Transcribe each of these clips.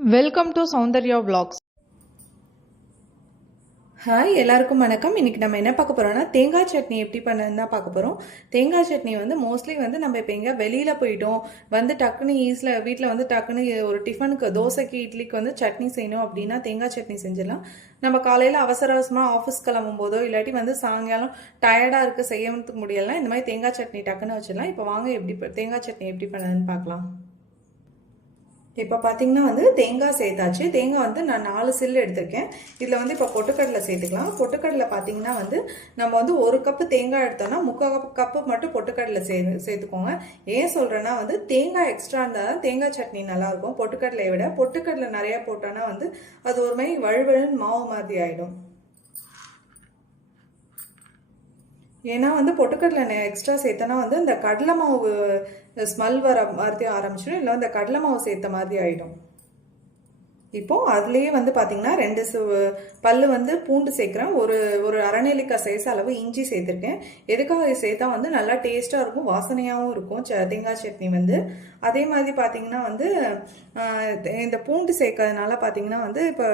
Welcome to Soundarya vlogs. Hi எல்லாருக்கும் வணக்கம். இன்றைக்கி நம்ம என்ன பார்க்க போகிறோம்னா தேங்காய் சட்னி எப்படி பண்ணதுன்னு தான் பார்க்க போகிறோம் தேங்காய் சட்னி வந்து மோஸ்ட்லி வந்து நம்ம இப்போ எங்கே வெளியில் போயிட்டோம். வந்து டக்குன்னு ஈஸில் வீட்டில் வந்து டக்குன்னு ஒரு டிஃபனுக்கு தோசைக்கு இட்லிக்கு வந்து சட்னி செய்யணும் அப்படின்னா தேங்காய் சட்னி செஞ்சிடலாம். நம்ம காலையில் அவசர அவசரமாக ஆஃபீஸ் கிளம்பும் போதோ இல்லாட்டி வந்து சாயங்காலம் டயர்டாக இருக்குது செய்யறதுக்கு முடியலாம் இந்த மாதிரி தேங்காய் சட்னி டக்குன்னு வச்சிடலாம். இப்போ வாங்க எப்படி தேங்காய் சட்னி எப்படி பண்ணதுன்னு பார்க்கலாம். இப்போ பார்த்தீங்கன்னா வந்து தேங்காய் சேர்த்தாச்சு. தேங்காய் வந்து நான் நாலு சில்லு எடுத்திருக்கேன். இதில் வந்து இப்போ பொட்டுக்கடலை சேர்த்துக்கலாம். பொட்டுக்கடலை பார்த்தீங்கன்னா வந்து நம்ம வந்து ஒரு கப்பு தேங்காய் எடுத்தோம்னா முக்கால் கப் கப்பு மட்டும் பொட்டுக்கடலை சே சேர்த்துக்கோங்க. ஏன் சொல்கிறேன்னா வந்து தேங்காய் எக்ஸ்ட்ரா இருந்தால் தான் தேங்காய் சட்னி நல்லாயிருக்கும் பொட்டுக்கடலையை விட பொட்டுக்கடலை நிறையா போட்டோன்னா வந்து அது ஒரு மாதிரி வழுவழுன்னு மாவு மாதிரி ஆகிடும் ஏன்னா வந்து பொட்டுக்கடலை எக்ஸ்ட்ரா சேர்த்தனா வந்து இந்த கடலை மாவு ஸ்மெல் வர மாதிரி ஆரம்பிச்சிடும் இல்லை இந்த கடலை மாவு சேர்த்த மாதிரி ஆகிடும் இப்போ அதுலேயே வந்து பார்த்தீங்கன்னா ரெண்டு சு பல்லு வந்து பூண்டு சேர்க்குறேன். ஒரு ஒரு அரைநெல்லிக்காய் சைஸ் அளவு இஞ்சி சேர்த்துருக்கேன். எதுக்காக சேர்த்தா வந்து நல்லா டேஸ்ட்டாக இருக்கும் வாசனையாகவும் இருக்கும் ச தேங்காய் சட்னி வந்து. அதே மாதிரி பார்த்தீங்கன்னா வந்து இந்த பூண்டு சேர்க்கறதுனால பார்த்தீங்கன்னா வந்து இப்போ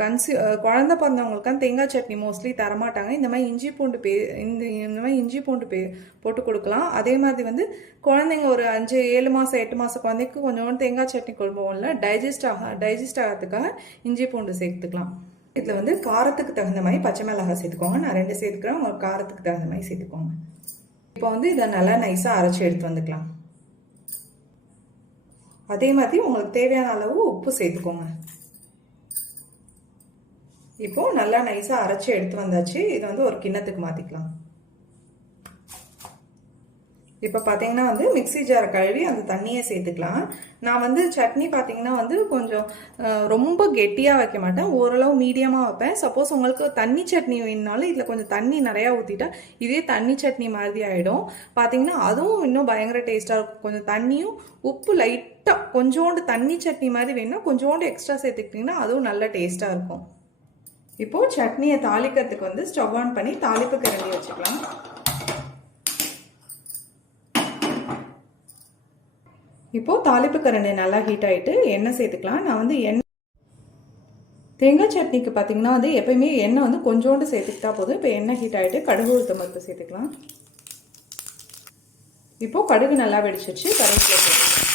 கன்சி குழந்த பிறந்தவங்களுக்குலாம் தேங்காய் சட்னி மோஸ்ட்லி தரமாட்டாங்க. இந்த மாதிரி இஞ்சி பூண்டு பே இந்த இந்த மாதிரி இஞ்சி பூண்டு பே போட்டு கொடுக்கலாம். அதே மாதிரி வந்து குழந்தைங்க ஒரு அஞ்சு ஏழு மாதம் எட்டு மாதம் குழந்தைக்கு கொஞ்சோண்டு தேங்காய் சட்னி கொடுப்போம்ல டைஜஸ்ட் ஆக டைஜஸ்ட் ஆகிறதுக்காக இஞ்சி பூண்டு சேர்த்துக்கலாம். இதில் வந்து காரத்துக்கு தகுந்த மாதிரி பச்சை மிளகாய் சேர்த்துக்கோங்க. நான் ரெண்டு சேர்த்துக்கிறேன். உங்களுக்கு காரத்துக்கு தகுந்த மாதிரி சேர்த்துக்கோங்க. இப்போ வந்து இதை நல்லா நைஸாக அரைச்சி எடுத்து வந்துக்கலாம். அதே மாதிரி உங்களுக்கு தேவையான அளவு உப்பு சேர்த்துக்கோங்க. இப்போ நல்லா நைஸாக அரைச்சி எடுத்து வந்தாச்சு. இதை வந்து ஒரு கிண்ணத்துக்கு மாற்றிக்கலாம் இப்போ பார்த்தீங்கன்னா வந்து மிக்ஸி ஜாரை கழுவி அந்த தண்ணியை சேர்த்துக்கலாம். நான் வந்து சட்னி பார்த்தீங்கன்னா வந்து கொஞ்சம் ரொம்ப கெட்டியாக வைக்க மாட்டேன். ஓரளவு மீடியமாக வைப்பேன். சப்போஸ் உங்களுக்கு தண்ணி சட்னி வேணுனாலும் இதில் கொஞ்சம் தண்ணி நிறையா ஊற்றிட்டா இதே தண்ணி சட்னி மாதிரி ஆகிடும் பார்த்தீங்கன்னா அதுவும் இன்னும் பயங்கர டேஸ்ட்டாக இருக்கும். கொஞ்சம் தண்ணியும் உப்பு லைட்டாக கொஞ்சோண்டு தண்ணி சட்னி மாதிரி வேணும்னா கொஞ்சோண்டு எக்ஸ்ட்ரா சேர்த்துக்கிட்டிங்கன்னா அதுவும் நல்ல டேஸ்ட்டாக இருக்கும். இப்போது சட்னியை தாளிக்கிறதுக்கு வந்து ஸ்டவ் ஆன் பண்ணி தாளிப்பு கரண்டி வச்சுக்கலாம். இப்போது தாளிப்பு கரண்டி நல்லா ஹீட் ஆகிட்டு எண்ணெய் சேர்த்துக்கலாம். நான் வந்து எண்ணெய் தேங்காய் சட்னிக்கு பார்த்தீங்கன்னா வந்து எப்பயுமே எண்ணெய் வந்து கொஞ்சோண்டு சேர்த்துக்கிட்டா போதும். இப்போ எண்ணெய் ஹீட் ஆகிட்டு கடுகு உளுத்தம் பருப்பு சேர்த்துக்கலாம். இப்போது கடுகு நல்லா வெடிச்சிருச்சு. கருவேப்பிலை சேர்த்துக்கலாம்.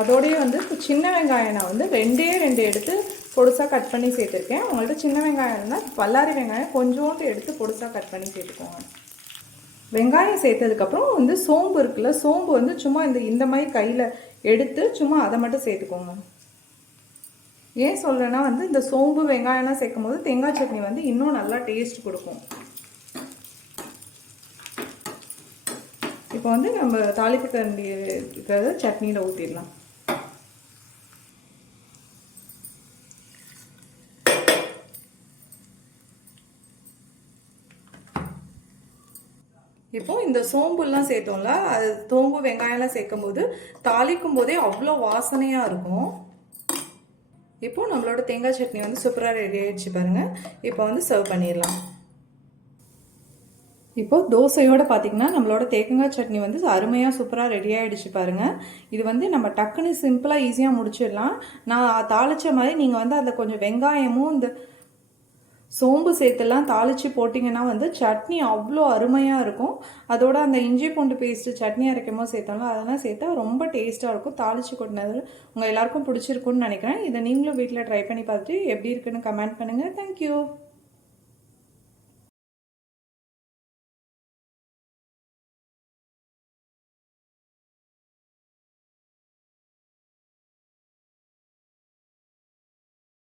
அதோடய வந்து சின்ன வெங்காயம் நான் வந்து ரெண்டே ரெண்டு எடுத்து பொடுசாக கட் பண்ணி சேர்த்துருக்கேன். உங்கள்கிட்ட சின்ன வெங்காயம் இருந்தால் பல்லாரி வெங்காயம் கொஞ்சோண்டு எடுத்து பொடுசாக கட் பண்ணி சேர்த்துக்கோங்க. வெங்காயம் சேர்த்ததுக்கப்புறம் வந்து சோம்பு இருக்குல்ல சோம்பு வந்து சும்மா இந்த இந்த மாதிரி கையில் எடுத்து சும்மா அதை மட்டும் சேர்த்துக்கோங்க. ஏன் சொல்கிறேன்னா வந்து இந்த சோம்பு வெங்காயம்லாம் சேர்க்கும் போது தேங்காய் சட்னி வந்து இன்னும் நல்லா டேஸ்ட் கொடுக்கும். இப்போ வந்து நம்ம தாளிப்பு கரண்டி இருக்கிறத சட்னியில் ஊற்றிடலாம் இப்போ இந்த சோம்புலாம் சேர்த்தோம்ல அது சோம்பு வெங்காயம்லாம் சேர்க்கும் போது தாளிக்கும் போதே அவ்வளோ வாசனையாக இருக்கும். இப்போ நம்மளோட தேங்காய் சட்னி வந்து சூப்பராக ரெடி ஆகிடுச்சு பாருங்கள் இப்போ வந்து சர்வ் பண்ணிடலாம். இப்போ தோசையோடு பார்த்தீங்கன்னா நம்மளோட தேங்காய் சட்னி வந்து அருமையாக சூப்பராக ரெடி ஆகிடுச்சு பாருங்கள் இது வந்து நம்ம டக்குன்னு சிம்பிளாக ஈஸியாக முடிச்சிடலாம். நான் தாளிச்ச மாதிரி நீங்கள் வந்து அதில் கொஞ்சம் வெங்காயமும் இந்த சோம்பு சேர்த்துலாம் தாளித்து போட்டிங்கன்னா வந்து சட்னி அவ்வளோ அருமையாக இருக்கும். அதோட அந்த இஞ்சி பூண்டு பேஸ்ட்டு சட்னி அரைக்கும் போது அதெல்லாம் சேர்த்தா ரொம்ப டேஸ்ட்டாக இருக்கும். தாளித்து கொட்டினது உங்கள் எல்லாருக்கும் பிடிச்சிருக்குன்னு நினைக்கிறேன். இதை நீங்களும் வீட்டில் ட்ரை பண்ணி பார்த்துட்டு எப்படி இருக்குன்னு கமெண்ட் பண்ணுங்கள் தேங்க்யூ